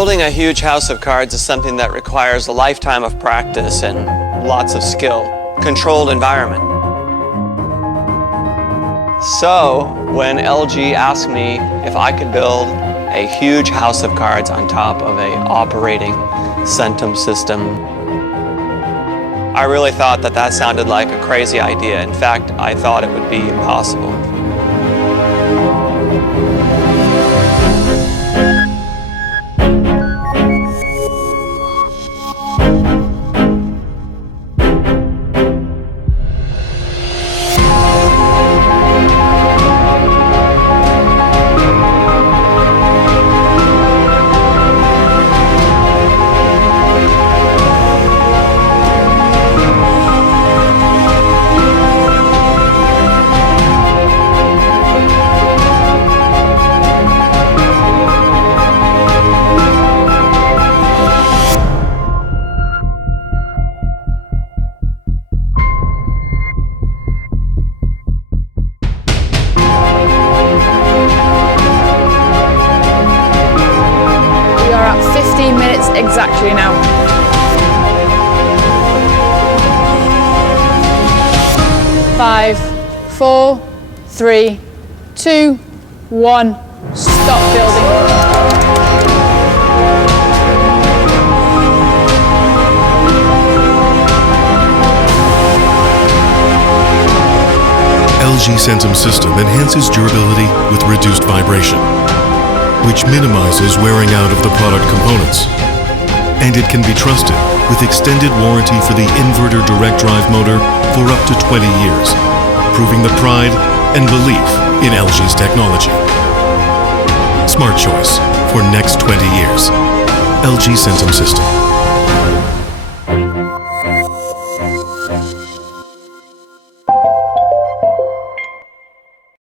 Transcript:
Building a huge house of cards is something that requires a lifetime of practice and lots of skill. Controlled environment. So, when LG asked me if I could build a huge house of cards on top of an operating Centum system, I really thought that that sounded like a crazy idea. In fact, I thought it would be impossible. Exactly now. 5, 4, 3, 2, 1. Stop building. LG Centum system enhances durability with reduced vibration, which minimizes wearing out of the product components. And it can be trusted with extended warranty for the inverter direct drive motor for up to 20 years, proving the pride and belief in LG's technology. Smart choice for next 20 years. LG Centum System.